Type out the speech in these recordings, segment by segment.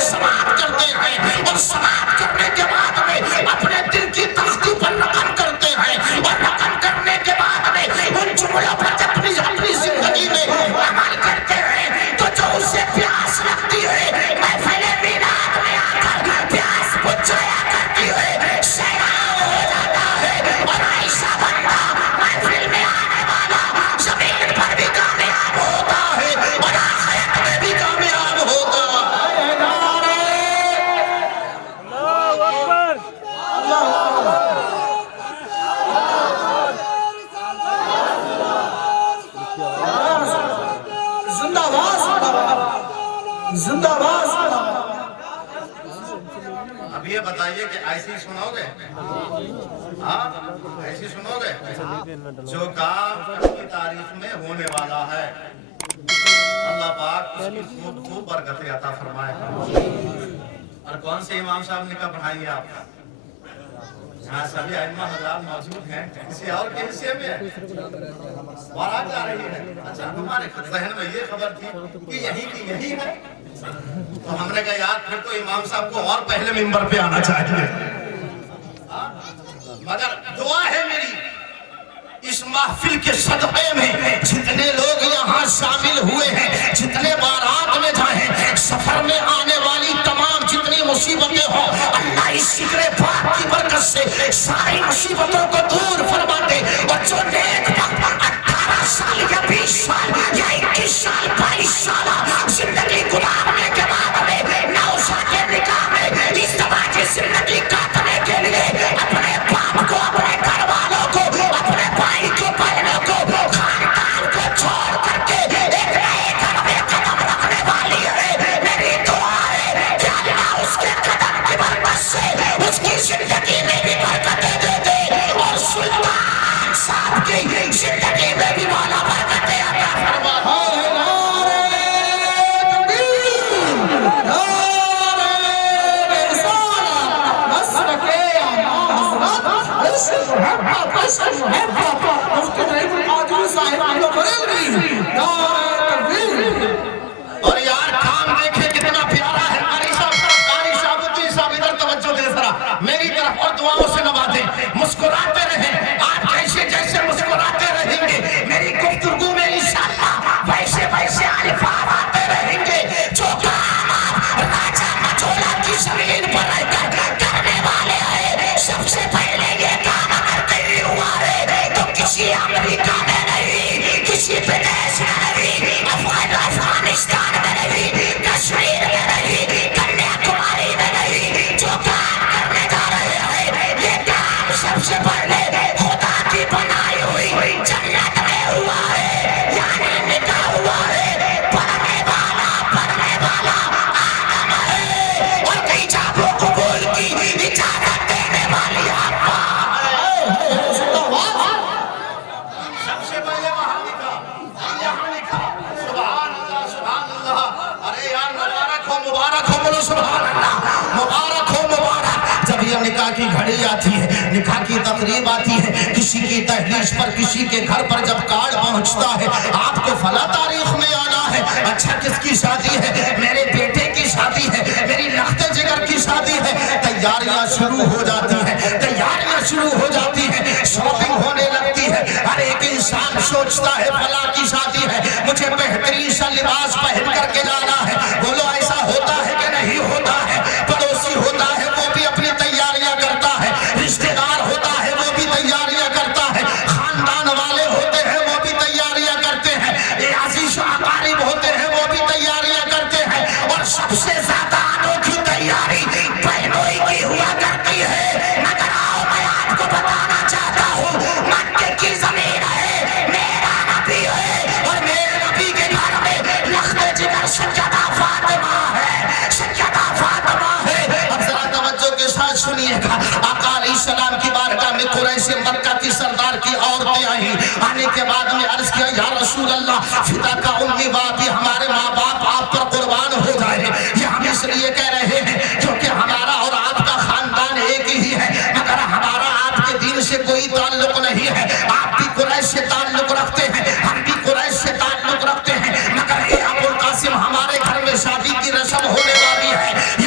سماعت کرتے ہیں اور سماعت کرنے کے بعد میں اپنے دل کی تختی پر رقم کرتے ہیں اور رقم کرنے کے بعد میں ان جملوں پر اپنی زندگی میں عمل کرتے ہیں تو جو اسے پیاس لگتی ہے محفل میلاد میں آ کر پیاس بجھ جایا کرتی ہے سیراب ہو جاتا ہے اور ایسا بندہ محفل میں آنے والا زمین پر بھی کامیاب ہوتا ہے اور آخرت میں بھی کامیاب ہوتا ہے نعرہ اللہ اکبر زندہ باد زندہ باد اب یہ بتائیے کہ ایسی سنو گے ہاں ایسی سنو گے جو کام اس کی تاریخ میں ہونے والا ہے اللہ پاک اس کی خوب خوب برکتیں عطا فرمائے اور کون سے امام صاحب نے کہا پڑھائیے آپ یہاں سبھی ائمہ حضرات موجود ہیں کسی اور کے حصے میں بارات جا رہی ہے اچھا ہمارے ذہن میں یہ خبر تھی کہ یہی کی یہی ہے تو ہم نے کہا یار پھر تو امام صاحب کو اور پہلے منبر پہ آنا چاہیے مگر دعا ہے میری اس محفل کے صدقے میں جتنے لوگ یہاں شامل ہوئے ہیں جتنے بارات میں جائیں سفر میں آنے والی تمام جتنی مصیبتیں ہوں اللہ اس ذکر پاک کی برکت سے ساری مصیبتوں کو دور فرما دے اور جو نیک وقت 18 سال یا 20 سال یا 21 سال 22 سال زندگی گزارنے کے بعد میں 9 سال کے نکاح میں اس طرح کی زندگی کاٹنے کے لیے اپنے باپ کو اپنے گھر والوں کو اپنے بھائی کو بہنوں کو خاندان کو چھوڑ کر کے ایک نئے گھر میں قدم رکھنے والی ہے میری دعا ہے کہ اللہ اس کے قدم کی برکت سے اس کی زندگی میں بھی برکتیں دے دے اور سلطان صاحب کی زندگی میں بھی والا برکتیں عطا فرما اور یار کام دیکھے کتنا پیارا ہے قاری صاحب الدین صاحب ادھر توجہ دے ذرا میری طرف اور دعاؤں سے نوازیں مسکراتے رہیں آپ جیسے جیسے مسکراتے رہیں گے میری گفتگو میں انشاءاللہ ویسے ویسے الفاظ آتے رہیں گے جو کام آپ راجہ مجھولا کی زمین پر رہ کر کرنے والے ہیں سب سے پہلے یہ کام اگر کہیں ہوا ہے تو کسی امریکہ میں نہیں کسی بدیش میں نہیں افغانستان میں نہیں کشمیر میں نہیں کنیا کماری میں نہیں جو کام کرنے جا رہے ہیں یہ کام سب سے پہلے خدا کی بنائی ہوئی جنت میں ہوا ہے یعنی نکاح ہوا ہے پڑھنے والا آدم ہے اور کئی جابوں قبول کی اجازت دینے والی آقا سب سے پہلے وہاں لکھا یہاں لکھا سبحان اللہ ارے یار مبارک ہو بولو سبحان اللہ مبارک ہو مبارک جب یہ نکاح کی گھڑی آتی ہے نکاح کی تقریب آتی ہے کسی کی دہلیز پر کسی کے گھر پر جب کارڈ پہنچتا ہے آپ کو فلاں تاریخ میں آنا ہے اچھا کس کی شادی ہے میرے بیٹے کی شادی ہے میری لخت جگر کی شادی ہے تیاریاں شروع ہو جاتی ہیں شاپنگ ہونے لگتی ہے ہر ایک انسان سوچتا ہے فلاں کی شادی ہے مجھے بہترین سا لباس پہن کر کے جانا ہے بولو ایسا ہوتا ہے کہ نہیں ہوتا ہے پڑوسی ہوتا ہے وہ بھی اپنی تیاریاں کرتا ہے رشتہ دار ہوتا ہے وہ بھی تیاریاں کرتا ہے خاندان والے ہوتے ہیں وہ بھی تیاریاں کرتے ہیں عزیز و اقارب ہوتے ہیں وہ بھی تیاریاں کرتے ہیں اور سب سے زیادہ انوکھی تیاری بہنوئی کی ہوا کرتی ہے مگر آؤ میں آپ کو بتانا چاہتا ہوں مکے کی زمین ہے میرا نبی ہے اور میرے نبی کے گھر میں لخت جگر سیدہ فاطمہ ہے اب ذرا توجہ کے ساتھ سنیے گا آقا علیہ السلام کی بارگاہ میں قریش مکہ کی سردار کی عورتیں آئیں آنے کے بعد میں عرض کیا یا رسول اللہ فدا کا امی باپی ہمارے ماں باپ آپ پر قربان ہو جائے یہ ہم اس لیے کہہ رہے ہیں کیونکہ ہمارا اور آپ کا خاندان ایک ہی ہے مگر ہمارا آپ کے دین سے کوئی تعلق نہیں ہے آپ بھی قریش سے تعلق رکھتے ہیں ہم بھی قریش سے تعلق رکھتے ہیں مگر اے ابو القاسم ہمارے گھر میں شادی کی رسم ہونے والی ہے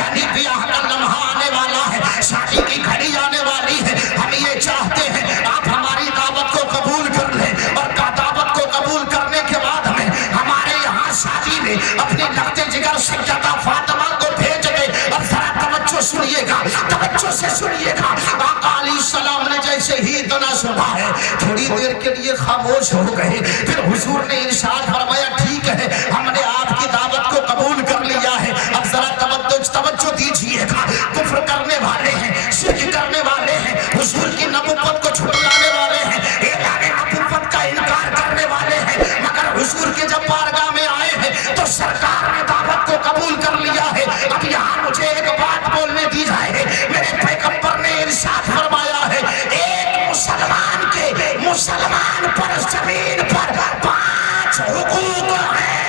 خاموش ہو گئے. پھر حضور نے ارشاد فرمایا ٹھیک ہے ہم نے آپ کی دعوت کو قبول کر لیا ہے. اب ذرا توجہ دیجیے گا. کفر کرنے والے ہیں, شرک کرنے والے ہیں, حضور کی نبوت کو جھٹلانے والے ہیں, اعلان نبوت کا انکار کرنے والے ہیں, مگر حضور کے جب بارگاہ میں آئے ہیں تو سرکار نے دعوت کو قبول کر لیا ہے. اب یہاں مجھے ایک بات بولنے دی جائے. میرے پیغمبر نے ارشاد فرمایا ہے ایک مسلمان پر زمین پر 5 حقوق ہیں.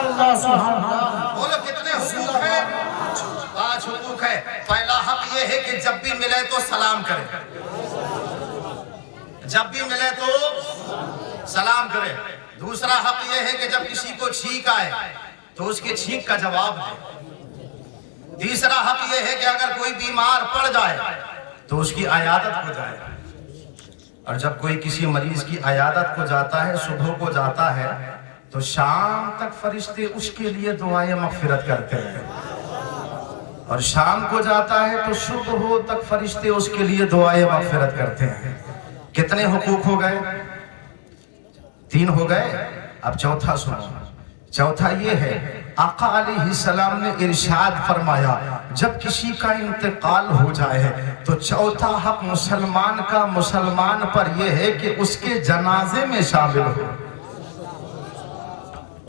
اللہ سبحان اللہ. بولو کتنے حقوق ہیں؟ 5 حقوق ہے. پہلا حق یہ ہے کہ جب بھی ملے تو سلام کرے. جب بھی ملے تو سلام کرے. دوسرا حق یہ ہے کہ جب کسی کو چھینک آئے تو اس کے چھینک کا جواب دے. تیسرا حق یہ ہے کہ اگر کوئی بیمار پڑ جائے تو اس کی عیادت ہو جائے. اور جب کوئی کسی مریض کی عیادت کو جاتا ہے, صبح کو جاتا ہے تو شام تک فرشتے اس کے لیے دعائیں مغفرت کرتے ہیں. اور شام کو جاتا ہے تو صبح تک فرشتے اس کے لیے دعائیں مغفرت کرتے ہیں. کتنے حقوق ہو گئے؟ 3 ہو گئے. اب چوتھا سنو. چوتھا یہ ہے آقا علیہ السلام نے ارشاد فرمایا جب کسی کا انتقال ہو جائے تو چوتھا حق مسلمان کا مسلمان پر یہ ہے کہ اس کے جنازے میں شامل ہو.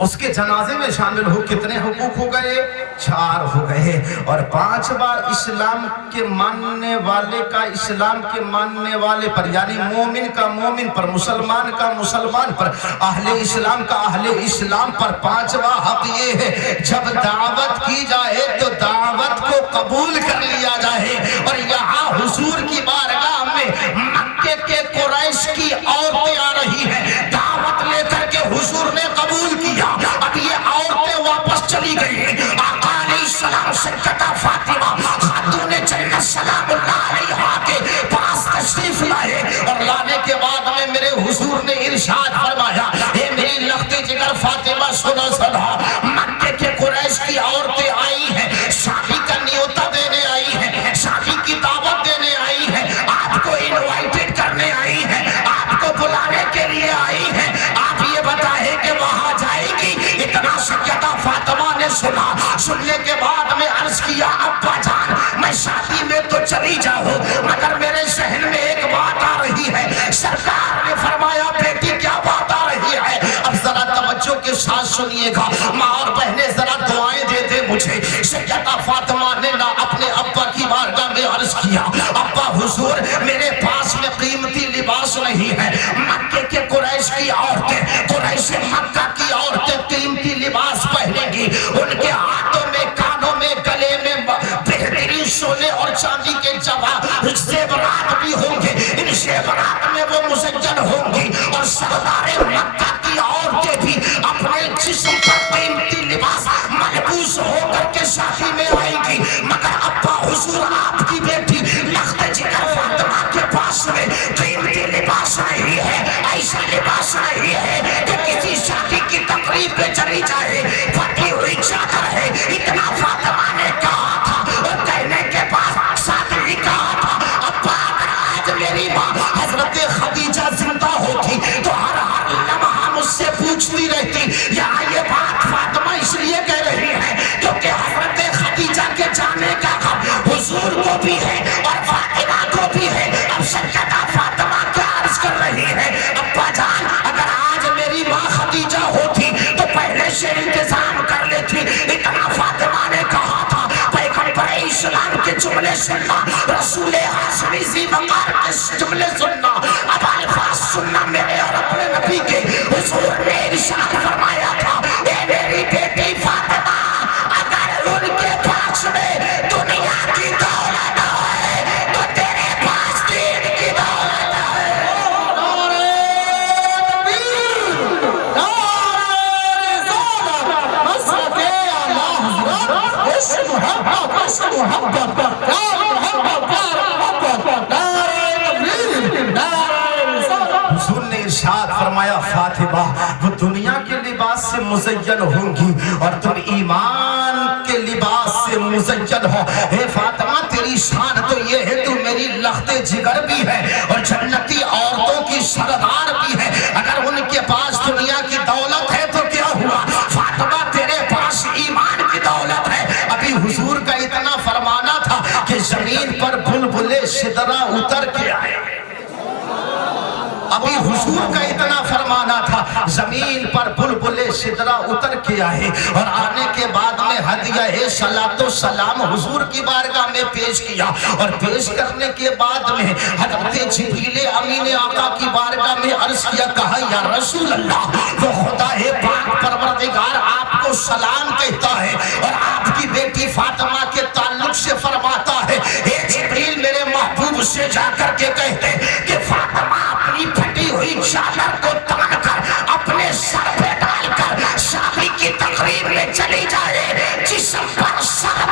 اس کے جنازے میں شامل ہو. کتنے حقوق ہو گئے؟ 4 ہو گئے. اور 5واں اسلام کے ماننے والے کا اسلام کے ماننے والے پر, یعنی مومن کا مومن پر, مسلمان کا مسلمان پر, اہل اسلام کا اہل اسلام پر 5واں حق یہ ہے جب دعوت کی جائے تو دعوت کو قبول کر لیا جائے. اور یہاں حضور کی بارگاہ میں مکے کے قریش کی عورتیں آ رہی ہیں, دعوت لے کر کے حضور نے قبول کیا. اب یہ عورتیں واپس چلی گئی. آقا علیہ السلام سیدہ فاطمہ خاتون جنت سلام اللہ علیہا کے پاس تشریف لائے. اور لانے کے بعد میں میرے حضور نے ارشاد فرمایا اے میری لخت جگر فاطمہ سنو سنا, مکے کے قریش کی عورتیں آئی ہیں, شادی کا نیوتا دینے آئی ہیں, شادی کی دعوت دینے آئی ہیں, آپ کو انوائٹڈ کرنے آئی ہیں, آپ کو بلانے کے لیے آئی ہیں. آپ یہ بتائیں کہ وہاں جائے گی. اتنا سیدہ فاطمہ نے سنا. سننے کے بعد میں عرض کیا ابا جان میں شادی میں تو چلی جاؤں مگر میرے ذہن میں ایک بات آ رہی ہے. سرکار نے فرمایا بیٹی کیا بات آ رہی ہے؟ اب ذرا توجہ کے ساتھ سنیے گا. ماں اور بہنیں ذرا دعائیں دے دے مجھے. سیدہ فاطمہ نے نہ اپنے ابا کی بارگاہ میں عرض کیا ابا حضور میرے پاس میں قیمتی لباس نہیں ہے. مکے کے قریش کی عورتیں, قریش مکہ کی عورتیں قیمتی لباس پہنیں گی. ان کے ہاتھوں میں, کانوں میں, گلے میں بہترین سونے اور چاندی کے زیورات بھی ہوں گے. ان زیورات میں وہ مزین ہوں گی. اور سردار مکہ کی عورتیں بھی اپنے جسم پر قیمتی لباس ملبوس ہو کر کے شادی میں آئیں گی. مگر ابا حضور آپ کی بیٹی لخت جگر فاطمہ کے پاس میں قیمتی لباس نہیں ہے, ایسا لباس نہیں ہے کہ کسی شادی کی تقریب پہ چلی جائے. پھٹی ہوئی چادر ہے. اتنا فاطمہ نے کہا تھا اور کہنے کے بعد ساتھ ہی کہا تھا ابا اگر آج میری ماں حضرت خدیجہ زندہ ہوتی تو ہر لمحہ مجھ سے پوچھتی رہتی. یہاں یہ بات فاطمہ اس لیے کہہ رہی ہے کیونکہ حضرت خدیجہ کے جانے کا غم حضور کو بھی ہے اور فاطمہ کو بھی ہے. اب سیدہ فاطمہ کیا عرض کر رہی ہے ابا جان اگر آج میری ماں خدیجہ ہوتی تو پہلے سے انتظام کر لیتی. اتنا فاطمہ نے کہا تھا پیغمبر اسلام کے جملے سننا, رسول ہاشمی ذی وقار کے جملے سننا, اب الفاظ سننا میرے اور اپنے نبی کے. حضور نے ارشاد فرمایا تھا اے میری بیٹی فاطمہ اگر ان کے پاس میں دنیا کی دولت ہے تو تیرے پاس دین کی دولت ہے. حضور نے ارشاد فرمایا فاطمہ وہ دنیا کے لباس سے مزین ہوں گی اور تم ایمان کے لباس سے مزین ہو. اے فاطمہ تیری شان تو یہ ہے تو میری لخت جگر بھی ہے اور جنتی عورتوں کی ابھی حضور کا اتنا فرمانا تھا کہ زمین پر بلبلے سدرا اتر کے آئے. ابھی حضور کا اتنا فرمانا تھا زمین پر بلبلے سدرا اتر کے آئے اور آنے کے بعد میں ہدیہ صلاۃ و سلام حضور کی بارگاہ میں پیش کیا اور پیش کرنے کے بعد میں حضرت جبریل امین آقا کی بارگاہ میں عرض کیا, کہا یا رسول اللہ وہ خدا پاک پروردگار آپ کو سلام کہتا ہے اور آپ کی بیٹی فاطمہ کے تعلق سے فرماتا ہے اے جبریل میرے محبوب سے جا کر کے کہتے کہ فاطمہ اپنی پھٹی ہوئی چادر کو تان کر اپنے سر پہ ڈال کر شادی کی تقریب میں چلی جائے, جسم پر سر